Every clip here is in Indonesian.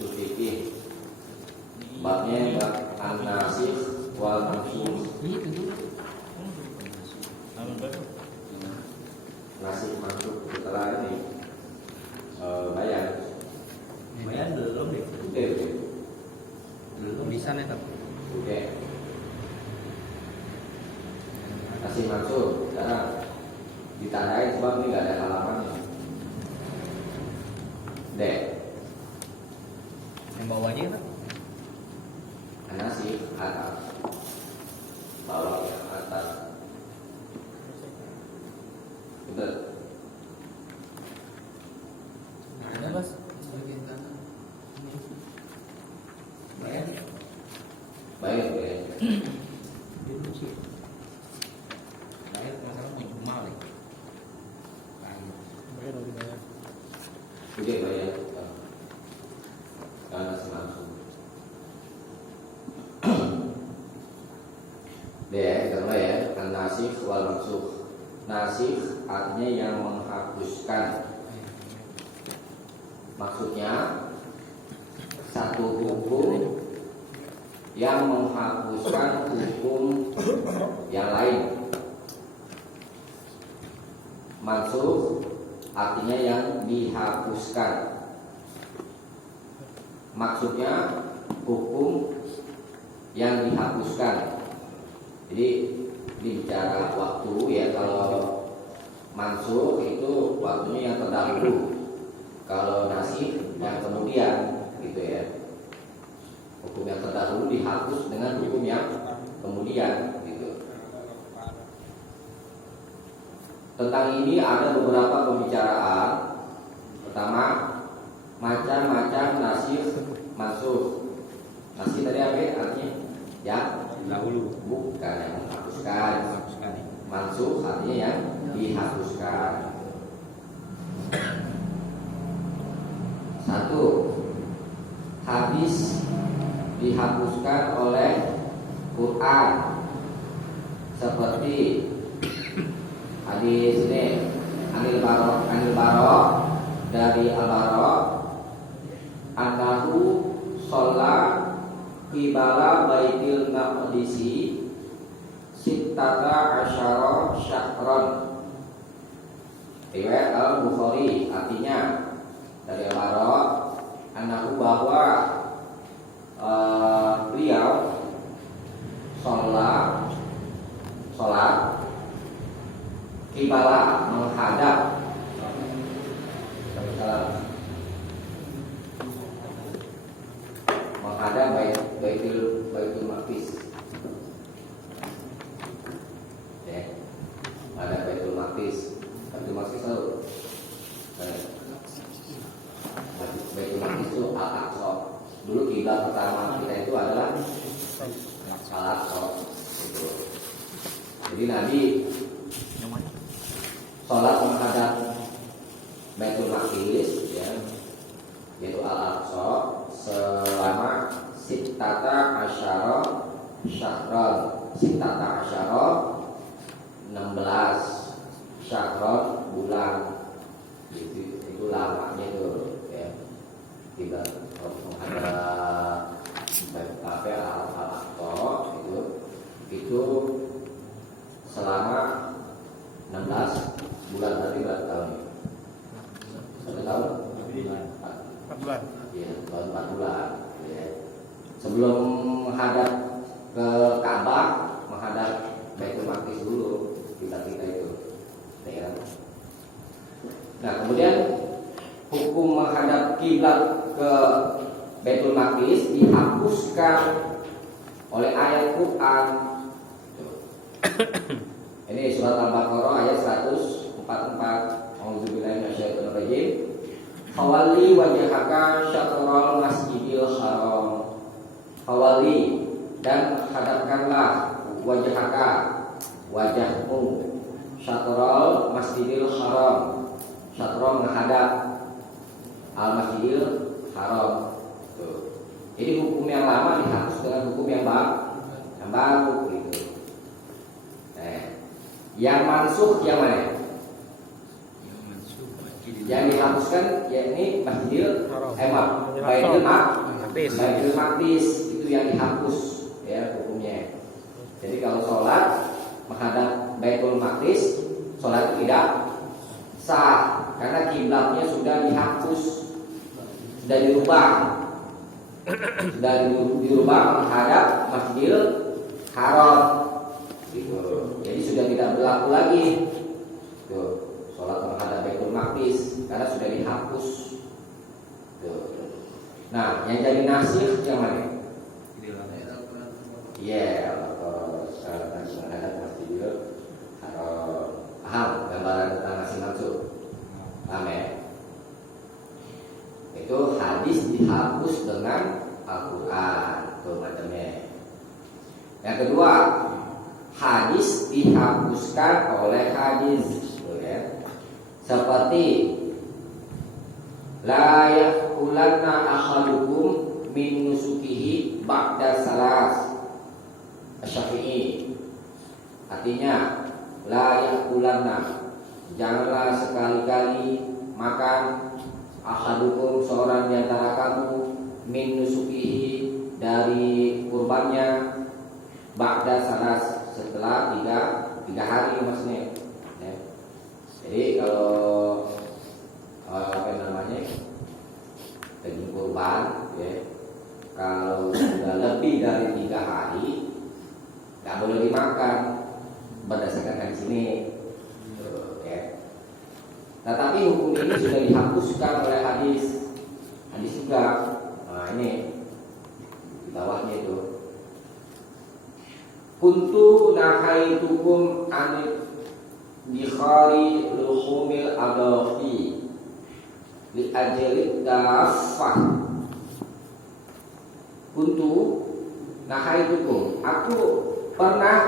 usul fikih. Babnya bab an-nasikh wal mansukh. Nasikh mansukh setelah ini bayan belum deh. Belum bisa nih tapi. Oke. Nasikh mansukh sekarang ditandai sebab ini nggak ada halamannya. Dek. Yang bawahnya apa? Nasikh atas. Bawah yang atas. Betul. Ada Mas bagian kanan. Bayan. Bayan. Bayar masalah minimal nih. Bayar udah bayar. Udah bayar. Karena langsung. Deh, kita mulai ya. An-nasikh wal mansukh. Nasikh artinya yang menghapuskan. Maksudnya satu hukum yang menghapuskan hukum yang lain. Mansukh artinya yang dihapuskan. Maksudnya hukum yang dihapuskan. Jadi ini bicara waktu ya. Kalau mansukh itu waktunya yang terdahulu. Kalau nasikh yang kemudian gitu ya. Hukum yang terdahulu dihapus dengan hukum yang kemudian gitu. Tentang ini ada beberapa pembicaraan. Pertama, macam-macam nasikh mansukh. Nasikh tadi apa artinya? Ya, Dahulu. bukan yang menghapuskan. Mansukh artinya yang dihapuskan. Satu, hadis dihapuskan oleh Quran, seperti hadis ini Anil Barok dari Al-Barok, annahu sholat qibala baitil maqdisi sittata asyara syahron. Riwayat Al-Bukhari, artinya dari Al-Barok, annahu bahwa beliau sholat qibala menghadap Baitul Maqdis. Ya. Ada Baitul Maqdis. Baitul Maqdis tahu? Baitul Maqdis itu Al-Aqsa. Dulu kiblat pertama kita itu adalah Al-Aqsa. Gitu. Jadi Nabi sholat menghadap Baitul Maqdis, ya, yaitu Al-Aqsa, selama sittata asyara syahron. Sittata asyara 16 syahron bulan. Itu lamanya itu ya. Kita menghadap Al-Aqsa itu selama 16 bulan. Berarti berapa tahun? 1 tahun? 4 bulan. Iya, 4 bulan. Ya. Sebelum menghadap ke Ka'bah, menghadap Baitul Maqdis dulu kita itu. Ya. Nah, kemudian hukum menghadap kiblat ke Baitul Maqdis dihapuskan oleh ayat Quran. Ini surat Al-Baqarah ayat 144. Auzubillahi minasyaitonir rajim. Hawali wajhaka syatral masjidil haram. Hawali, dan hadapkanlah wajhaka, wajahmu, syatral masjidil haram. Syatral menghadap al-masjidil haram. Tuh. Jadi hukum yang lama dihapus dengan hukum yang baru gitu. Yang mansukh yang mana? Yang dihapuskan yakni Masjidil Baitul Maqdis. Baitul Maqdis itu yang dihapus ya hukumnya. Jadi kalau sholat menghadap Baitul Maqdis, sholat itu tidak sah karena kiblatnya sudah dihapus, sudah dirubah menghadap Masjidil Haram. Gitu. Jadi sudah tidak berlaku lagi. Tuh, sholat menghadap Baitul Maqdis karena sudah dihapus. Tuh. Nah, yang jadi nasikh yang mana? Iya, kalau sholat menghadap Masjidil Haram. Paham gambaran tentang nasik maksud? Paham ya? Itu hadis dihapus dengan Al-Quran, itu macamnya. Yang kedua, hadis dihapuskan oleh hadis, ya. Seperti la yaqulanna ahadukum min nusukihi ba'da salas. Asy-Syafi'i. Artinya la yaqulanna, janganlah sekali-kali makan ahadukum seorang di antara kamu min nusukihi dari kurbannya ba'da salas, setelah tiga hari maksudnya ya. Jadi kalau daging kurban ya, kalau sudah lebih dari 3 hari nggak boleh dimakan berdasarkan hadis ini ya. Nah, tapi hukum ini sudah dihapuskan oleh hadis juga. Nah, ini di bawahnya itu. Kuntu nahaitukum anit dikhari luhumil adafi li ajli dafah. Kuntu nahaitukum, aku pernah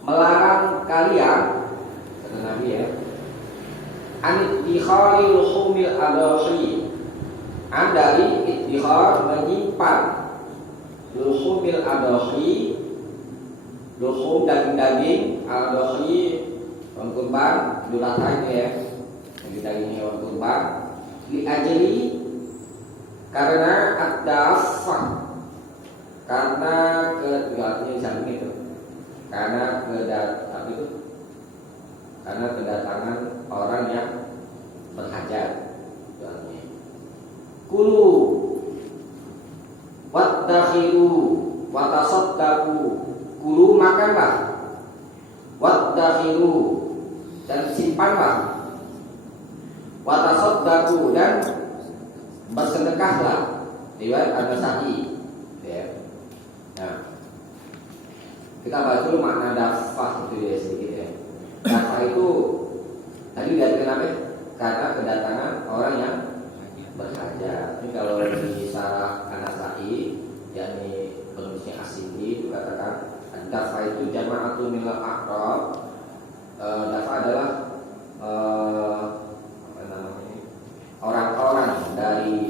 melarang kalian, kata Nabi ya, anit dikhari luhumil adafi, dari ittihar menyimpan luhumil adafi, luhum daging-daging al-dohi hewan kurban, Idul Adha itu ya, daging hewan kurban, li ajli, karena ad-dafah, karena itu, karena kedatangan orang yang berhajat. Kulu waddakhiru watasaddaqu, kulu makanlah, waddakhiru dan simpanlah, watasaddaqu dan bersedekahlah. Riwayat An-Nasa'i ya. Nah, kita bahas dulu makna dafah itu ya sedikit ya. Dafah itu tadi dari kenapa? Karena kedatangan orang yang berhajat. Ini kalau di Sarah An-Nasa'i, yakni penulisnya Asindi, dikatakan dafah itu jama'atun minal aqrab. Dafah adalah orang-orang dari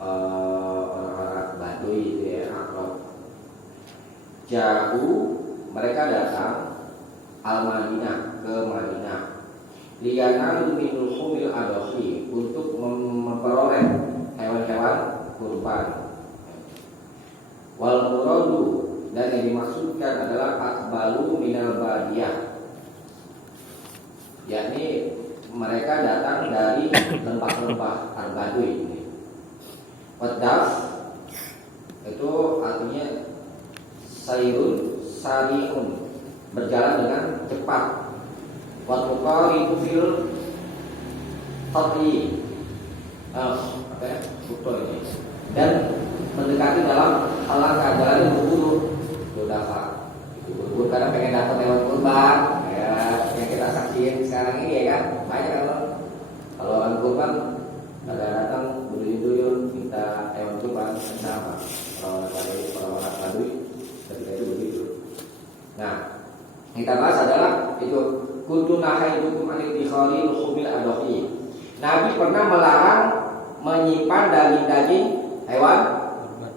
orang-orang Baduy itu ya, aqrab. Jauh mereka datang al-Madinah, ke Madinah, liyanalu min luhumil adahi, untuk memperoleh hewan-hewan kurban. Wal muradu, dan yang dimaksudkan adalah akbalu minal badiyah, yakni mereka datang dari lembah-lembah al-Baduy ini. Wadaf itu artinya sayrun sari'un, berjalan dengan cepat. Wa tuqaribu fil qatli, dan mendekati dalam langkah jalan berburu. Itu dafa, itu berburu karena pengen dapat hewan kurban ya, yang kita saksikan sekarang ini ya kan. Banyak kalau orang kurban ada datang berduyun-duyun minta hewan kurban, sama orang Baduy ketika itu begitu. Nah, kita bahas adalah itu kuntu nahaitukum anil dikhari luhumil adahi. Nabi pernah melarang menyimpan daging-daging hewan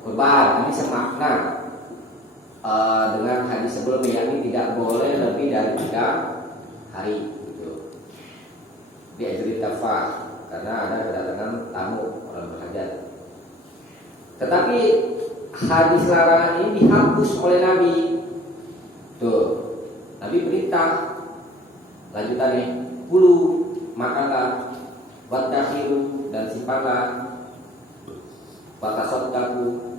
kurban. Ini semakna dengan hadis sebelumnya, yakni tidak boleh lebih dari 3 hari gitu. Di ajri dafah, karena ada kedatangan tamu orang berhajat. Tetapi hadis larangan ini dihapus oleh Nabi. Tuh, Nabi perintah lanjutannya, kulu makanlah, wadakhiru dan simpanlah, watasodaku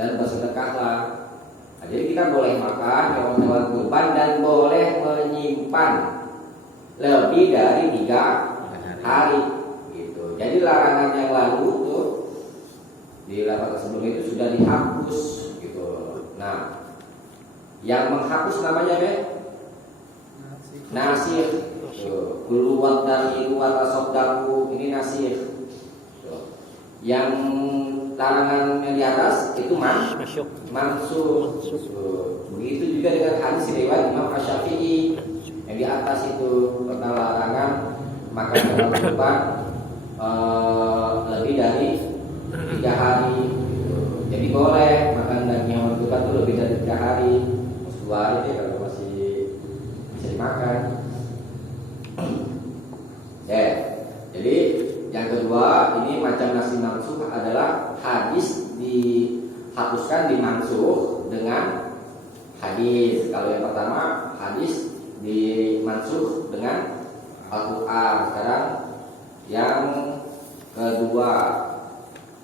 dan bersedekahlah. Nah, jadi kita boleh makan hewan-hewan kurban dan boleh menyimpan lebih dari 3 hari gitu. Jadi larangan yang lalu tuh di larangan sebelum itu sudah dihapus gitu. Nah, yang menghapus namanya nasih. Kulu wadakhiru watasodaku, ini nasih. Yang larangan yang di atas itu mansuh. Begitu juga dengan hadis riwayat Imam Asy-Syafi'i yang di atas itu tentang larangan makan hewan kurban lebih dari 3 hari. Jadi boleh makan daging hewan kurban itu lebih dari 3 hari. 2 hari deh kalau masih bisa dimakan. Jadi yang kedua ini macam nasi mansuh adalah hadis dihapuskan dimansuh dengan hadis. Kalau yang pertama hadis dimansuh dengan Al-Quran. Sekarang yang kedua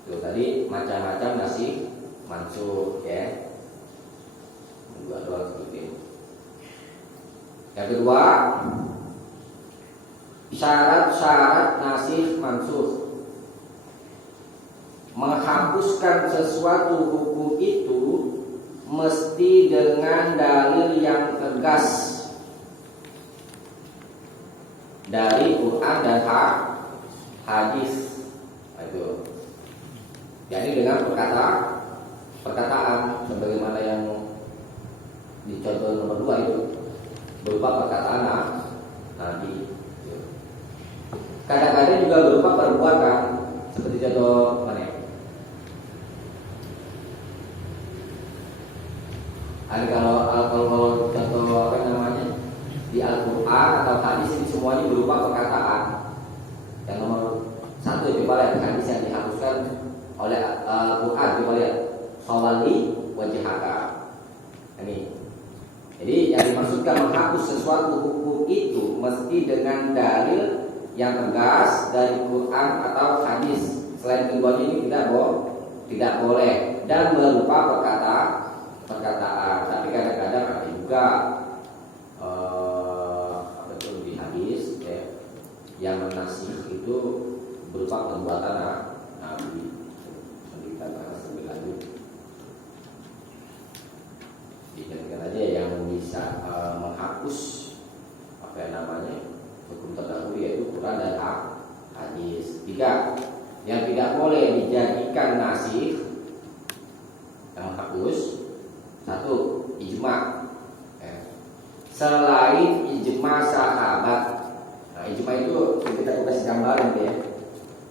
itu tadi macam-macam nasi mansuh ya. Dua seperti itu. Yang kedua, syarat-syarat nasih mansuh. Menghapuskan sesuatu hukum itu mesti dengan dalil yang tegas dari Quran dan hadis. Itu. Jadi dengan perkataan sebagaimana yang di contoh nomor 2 itu berupa perkataan Nabi. Kadang-kadang juga berupa perbuatan seperti contoh mana? Ada kalau contoh apa namanya di Al-Quran atau hadis ini semuanya berupa perkataan. Yang nomor 1 coba lihat hadis yang dihapuskan oleh Al-Quran, coba lihat Khawali wajhaka. Ini. Jadi yang dimaksudkan menghapus sesuatu hukum itu mesti dengan dalil yang tegas dari Quran atau hadis. Selain keduanya ini tidak boleh dan berupa perkataan. Tapi kadang-kadang ada juga di hadis ya, yang menasih itu berupa perbuatan Nabi. Kita bahas lebih lanjut. Dijadikan aja yang bisa menghapus apa yang namanya hukum terdahulu yaitu Quran dan hadis. 3, yang tidak boleh dijadikan nasih yang menghapus 1, ijma. Selain ijma sahabat. Nah, ijma itu kita kasih gambaran ya.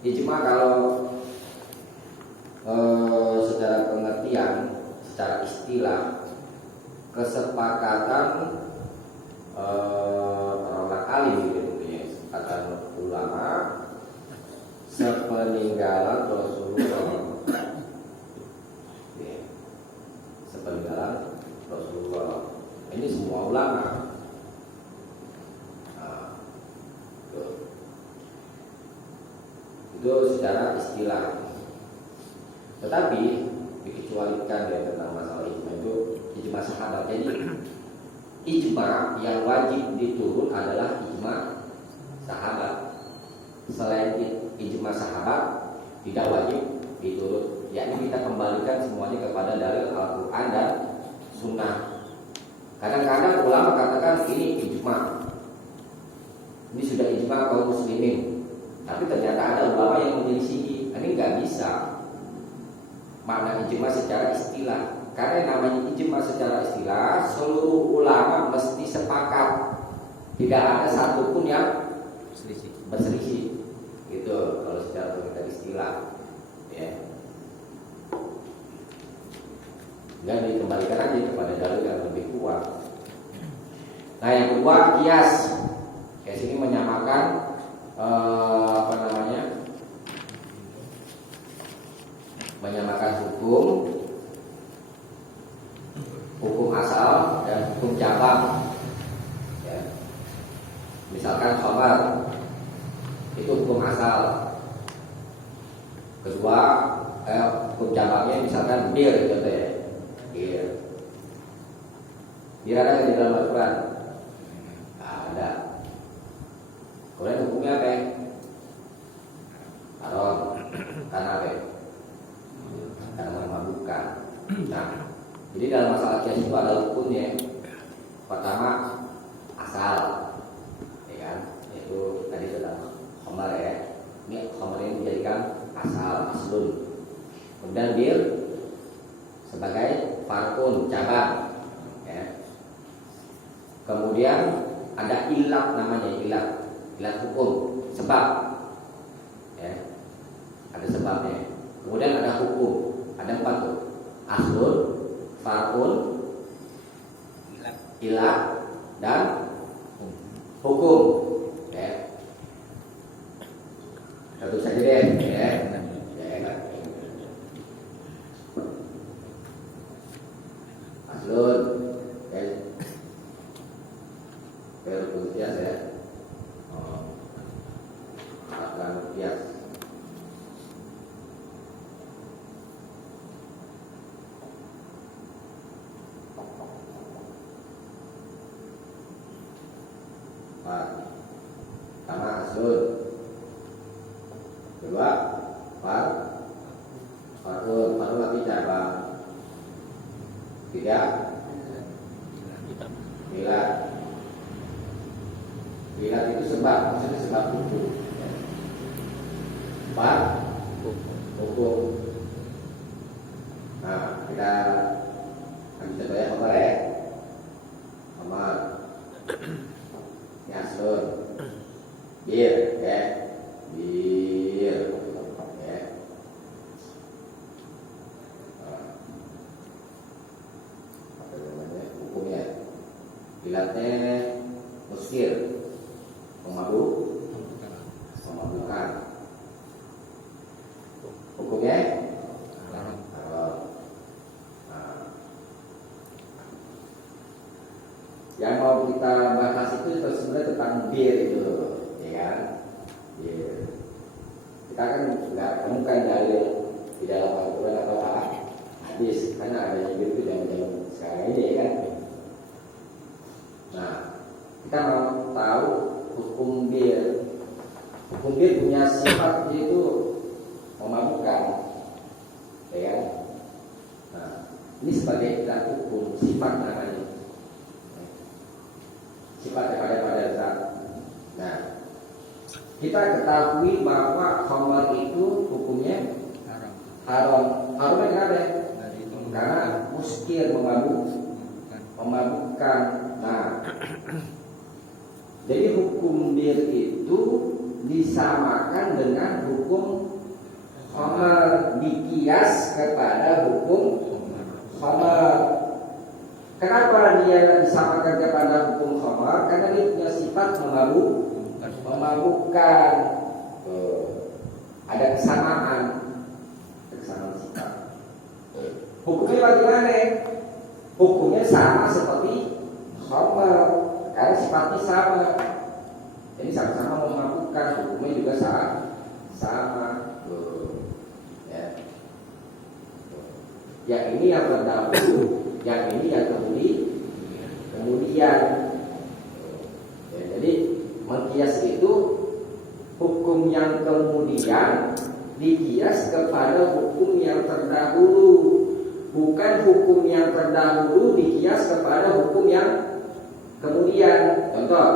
Ijma kalau secara pengertian, secara istilah kesepakatan orang alim gitu ya, kesepakatan ulama sepeninggalan Rasulullah. Ya, sepeninggalan Rasulullah. Ini semua ulama. Nah, itu secara istilah. Tetapi dikecualikan ya tentang masalah ijma itu ijma sahabat. Jadi ijma yang wajib diturun adalah ijma sahabat. Selain ijma sahabat tidak wajib diturun. Yakni kita kembalikan semuanya kepada dalil Al-Quran dan Sunnah. Kadang-kadang ulama katakan ini ijma, ini sudah ijma kaum muslimin. Tapi ternyata ada ulama yang menyelisihi. Ini nggak bisa makna ijma secara istilah. Karena namanya ijma secara istilah, seluruh ulama mesti sepakat. Tidak ada satupun yang berselisih. Gitu kalau secara istilah. Ya. Enggak dikembalikan aja kepada dalil yang lebih kuat. Nah, yang kedua kias. Kias ini menyamakan menyamakan hukum asal dan hukum cabang. Ya. Misalkan khamar itu hukum asal. Kedua, hukum cabangnya misalkan bir gitu ya. Bir. Bir ada di dalam Al-Quran? Ada. Kemudian hukumnya apa? Haram. Karena apa? Karena memabukkan. Nah, jadi dalam masalah kias itu ada hukumnya. Pertama, asal, ya kan? Itu tadi sudah khamar ya. Ini khamar ini dijadikan asal, aslun. Kemudian bir sebagai farkun, cabang. Ya. Kemudian ada ilat namanya, ilat hukum, sebab. Ya. Ada sebabnya. Kemudian ada hukum. Ada 4 tuh. Aslun, farkun, ilat, dan hukum. Ya. Satu saja deh. Ya. Aslun, hukum kias ya. Akan kias. Pertama aslun. Kedua farkun tapi cabang. Tiga ilat itu sebab, maksudnya sebab hukum. 4 hukum. Nah, kita ambil contohnya khamar ya. Khamar. Ini aslun. Bir, ya. Bir, ya. Apa namanya? Hukumnya. Ilatnya muskir, memabukkan. Hukumnya haram. Nah, yang mau kita bahas itu sebenarnya tentang bir itu, ya kan? Bir. Kita kan nggak temukan dalil di dalam Al-Quran atau hadis, karena adanya bir itu zaman sekarang ini, ya kan? Nah, kita mau tahu hukum bir. Hukum bir punya sifat yaitu memabukkan, ya kan? Nah, ini sebagai ilat hukum, sifat namanya. Sifat pada zat. Nah, kita ketahui bahwa khamar itu hukumnya haram. Haramnya kenapa? Karena muskir, memabukkan. Nah, jadi hukum bir itu disamakan dengan hukum khamar, dikias kepada hukum khamar. Kenapa dia disamakan kepada hukum khamar? Karena dia punya sifat memabukkan. Ada kesamaan sifat. Hukumnya bagaimana? Hukumnya sama seperti khamar, karena sifatnya sama. Jadi sama-sama memabukkan, hukumnya juga sama. Ya. Yang ini yang terdahulu, yang ini yang kemudian. Ya, jadi mengkias itu hukum yang kemudian dikias kepada hukum yang terdahulu, bukan hukum yang terdahulu dikias kepada hukum yang kemudian. Contoh,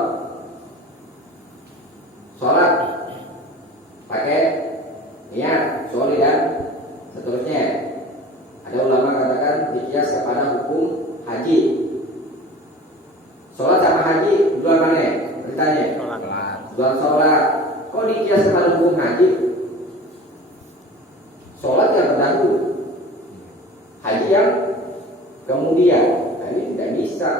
sholat pakai niat, sholli dan seterusnya. Ada ulama katakan dikias kepada hukum haji. Sholat sama haji dua mana? Bertanya. Dua sholat. Kok dikias kepada hukum haji? Sholat yang terdahulu, haji yang kemudian. Nah, ini tidak bisa,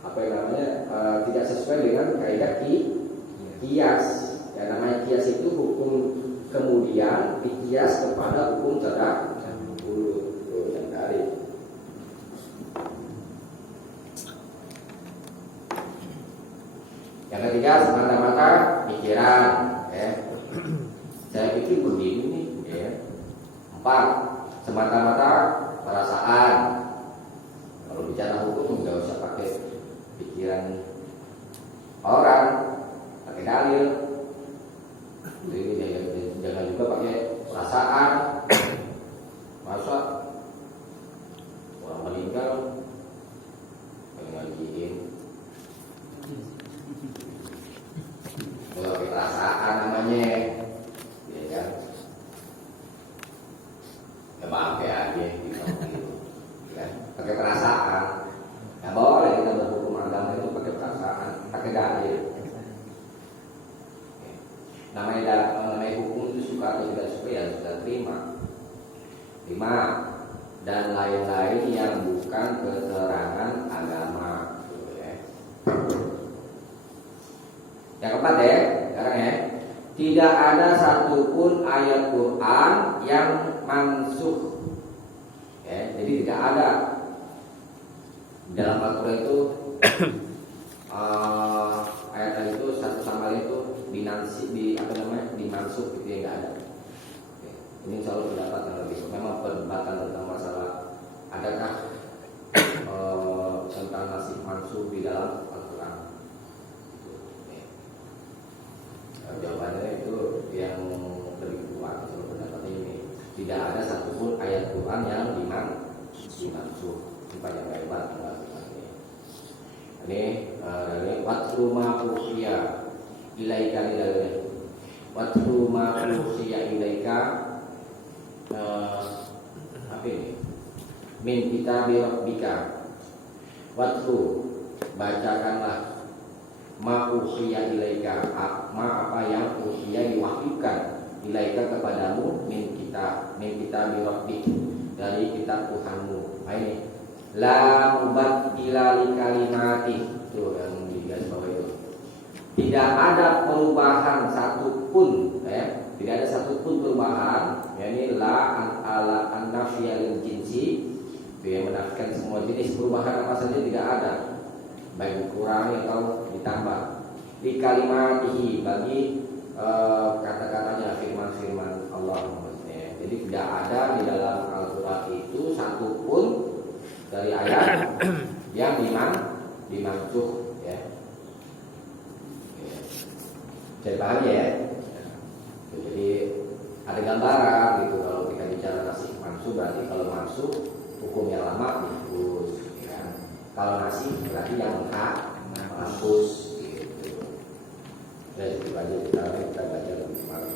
apa yang namanya, tidak sesuai dengan kaidah kias. Yang namanya kias itu hukum kemudian dikias kepada hukum terdahulu. Tuh yang tadi. Yang ketiga semata-mata pikiran, ya. Saya pikir begini nih, ya. 4. Semata-mata perasaan. Kalau bicara hukum nggak usah pakai pikiran orang, pakai dalil. Jadi jangan juga pakai perasaan. Masa orang meninggal ngajiin pakai perasaan namanya, ya kan? Ya pakai aja gitu, ya. Pakai perasaan. Nggak boleh kita berhukum agama itu pakai perasaan, pakai dalil. Namanya hukum itu suka atau tidak suka ya sudah terima. 5. Dan lain-lain yang bukan keterangan agama. Yang keempat ya, sekarang ya. Tidak ada satupun ayat Quran yang mansukh. Ya, jadi tidak ada dalam Al-Quran itu ayat itu satu sama lain itu dimansukh gitu ya, nggak ada. Ini selalu pendapat yang lebih. Memang perdebatan tentang masalah adakah tentang nasib mansukh di dalam Al-Quran. Jawabannya itu yang lebih kuat menurut pendapat ini. Tidak ada satupun ayat Quran yang dimansukh. Banyak lebar ini. Ini dari watlu ma uhiya ilaika lillahi. Watlu ma uhiya ilaika apa ini? Min kitabi rabbika. Watlu, bacakanlah ma uhiya ilaika, apa yang uhiya diwahyukan ilaika kepadamu min kitabi rabbik, dari kitab Tuhanmu. Nah, ini la mubaddila li kalimati, itu yang digaris bawah itu. Tidak ada perubahan satupun, ya. Tidak ada satupun perubahan, yakni la ala an-nafiyal jinsi, yang menafikan semua jenis perubahan apa saja tidak ada, baik dikurangi atau ditambah. Di kalimatihi, bagi kata-katanya, firman-firman Allah. Jadi tidak ada di dalam Al-Quran itu satupun dari ayat yang dimansukh, ya. Jadi paham ya? Jadi ada gambaran gitu kalau kita bicara nasih mansukh, berarti kalau mansukh hukum yang lama dihapus, ya. Kalau nasih berarti yang menghapus gitu. Dan itu aja kita baca lebih kemarin.